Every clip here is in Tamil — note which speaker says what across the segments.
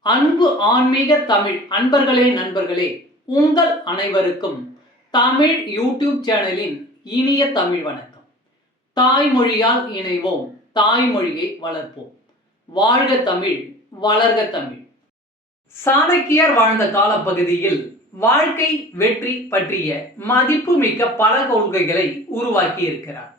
Speaker 1: அன்பு ஆன்மீக தமிழ். அன்பர்களே நண்பர்களே உங்கள் அனைவருக்கும் தமிழ் யூடியூப் சேனலின் இனிய தமிழ் வணக்கம். தாய்மொழியால் இணைவோம். தாய்மொழியை வளர்ப்போம். வாழ்க தமிழ் வளர்க தமிழ். சாணக்கியர் வாழ்ந்த காலப்பகுதியில் வாழ்க்கை வெற்றி பற்றிய மதிப்புமிக்க பல கொள்கைகளை உருவாக்கி இருக்கிறார்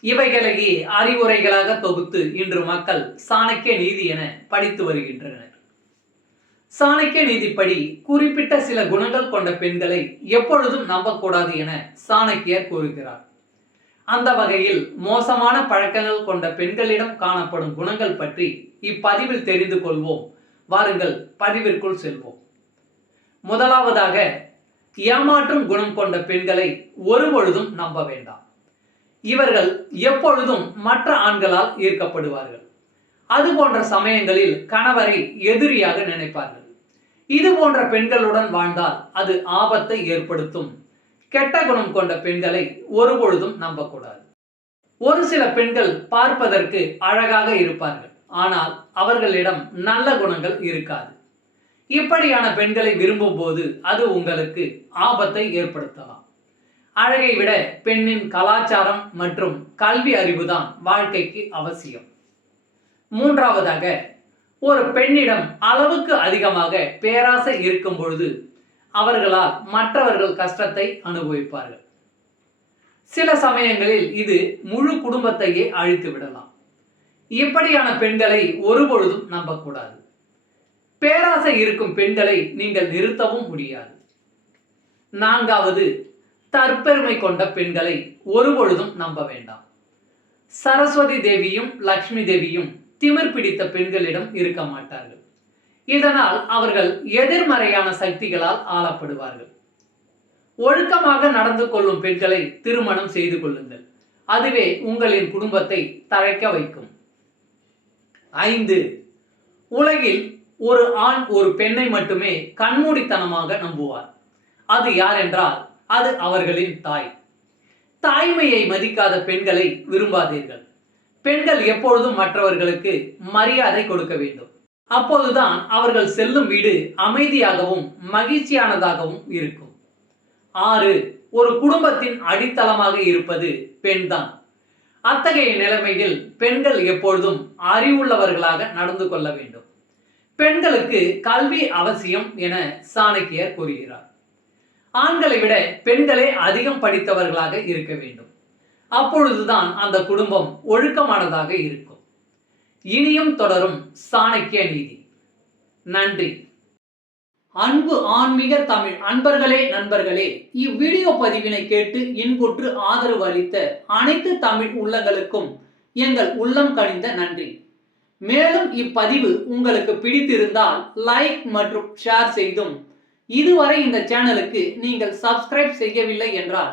Speaker 1: இவைகளையே அறிவுரைகளாக தொகுத்து இன்று மக்கள் சாணக்கிய நீதி என படித்து வருகின்றனர். சாணக்கிய நீதிப்படி குறிப்பிட்ட சில குணங்கள் கொண்ட பெண்களை எப்பொழுதும் நம்பக்கூடாது என சாணக்கியர் கூறுகிறார். அந்த வகையில் மோசமான பழக்கங்கள் கொண்ட பெண்களிடம் காணப்படும் குணங்கள் பற்றி இப்பதிவில் தெரிந்து கொள்வோம். வாருங்கள் பதிவிற்குள் செல்வோம். முதலாவதாக ஏமாற்றும் குணம் கொண்ட பெண்களை ஒருபொழுதும் நம்ப வேண்டாம். இவர்கள் எப்பொழுதும் மற்ற ஆண்களால் ஈர்க்கப்படுவார்கள். அது போன்ற சமயங்களில் கணவரை எதிரியாக நினைப்பார்கள். இது போன்ற பெண்களுடன் வாழ்ந்தால் அது ஆபத்தை ஏற்படுத்தும். கெட்ட குணம் கொண்ட பெண்களை ஒருபொழுதும் நம்பக்கூடாது. ஒரு சில பெண்கள் பார்ப்பதற்கு அழகாக இருப்பார்கள். ஆனால் அவர்களிடம் நல்ல குணங்கள் இருக்காது. இப்படியான பெண்களை விரும்பும் போது அது உங்களுக்கு ஆபத்தை ஏற்படுத்தலாம். அழகை விட பெண்ணின் கலாச்சாரம் மற்றும் கல்வி அறிவுதான் வாழ்க்கைக்கு அவசியம். மூன்றாவதாக ஒரு பெண்ணிடம் அளவுக்கு அதிகமாக பேராசை இருக்கும் பொழுது அவர்களால் மற்றவர்கள் கஷ்டத்தை அனுபவிப்பார்கள். சில சமயங்களில் இது முழு குடும்பத்தையே அழித்து விடலாம். இப்படியான பெண்களை ஒருபொழுதும் நம்பக்கூடாது. பேராசை இருக்கும் பெண்களை நீங்கள் நிறுத்தவும் முடியாது. நான்காவது தற்பெருமை கொண்ட பெண்களை ஒருபொழுதும் நம்ப வேண்டாம். சரஸ்வதி தேவியும் லக்ஷ்மி தேவியும் திமிர் பிடித்த பெண்களிடம் இருக்க மாட்டார்கள். இதனால் அவர்கள் எதிர்மறையான சக்திகளால் ஆளப்படுவார்கள். ஒழுக்கமாக நடந்து கொள்ளும் பெண்களை திருமணம் செய்து கொள்ளுங்கள். அதுவே உங்களின் குடும்பத்தை தழைக்க வைக்கும். ஐந்து உலகில் ஒரு ஆண் ஒரு பெண்ணை மட்டுமே கண்மூடித்தனமாக நம்புவார். அது யார் என்றால் அது அவர்களின் தாய். தாய்மையை மதிக்காத பெண்களை விரும்பாதீர்கள். பெண்கள் எப்பொழுதும் மற்றவர்களுக்கு மரியாதை கொடுக்க வேண்டும். அப்போதுதான் அவர்கள் செல்லும் வீடு அமைதியாகவும் மகிழ்ச்சியானதாகவும் இருக்கும். ஆறு ஒரு குடும்பத்தின் அடித்தளமாக இருப்பது பெண்தான். அத்தகைய நிலைமையில் பெண்கள் எப்பொழுதும் அறிவுள்ளவர்களாக நடந்து கொள்ள வேண்டும். பெண்களுக்கு கல்வி அவசியம் என சாணக்கியர் கூறுகிறார். ஆண்களை விட பெண்களே அதிகம் படித்தவர்களாக இருக்க வேண்டும். அப்பொழுதுதான் அந்த குடும்பம் ஒழுக்கமானதாக இருக்கும். இனியும் தொடரும் சாணக்கிய நீதி. நன்றி. அன்பு ஆன்மீக தமிழ் அன்பர்களே நண்பர்களே இவ்வீடியோ பதிவினை கேட்டு இன்புற்று ஆதரவு அளித்த அனைத்து தமிழ் உள்ளங்களுக்கும் எங்கள் உள்ளம் கனிந்த நன்றி. மேலும் இப்பதிவு உங்களுக்கு பிடித்திருந்தால் லைக் மற்றும் ஷேர் செய்தும் இதுவரை இந்த சேனலுக்கு நீங்கள் சப்ஸ்கிரைப் செய்யவில்லை என்றால்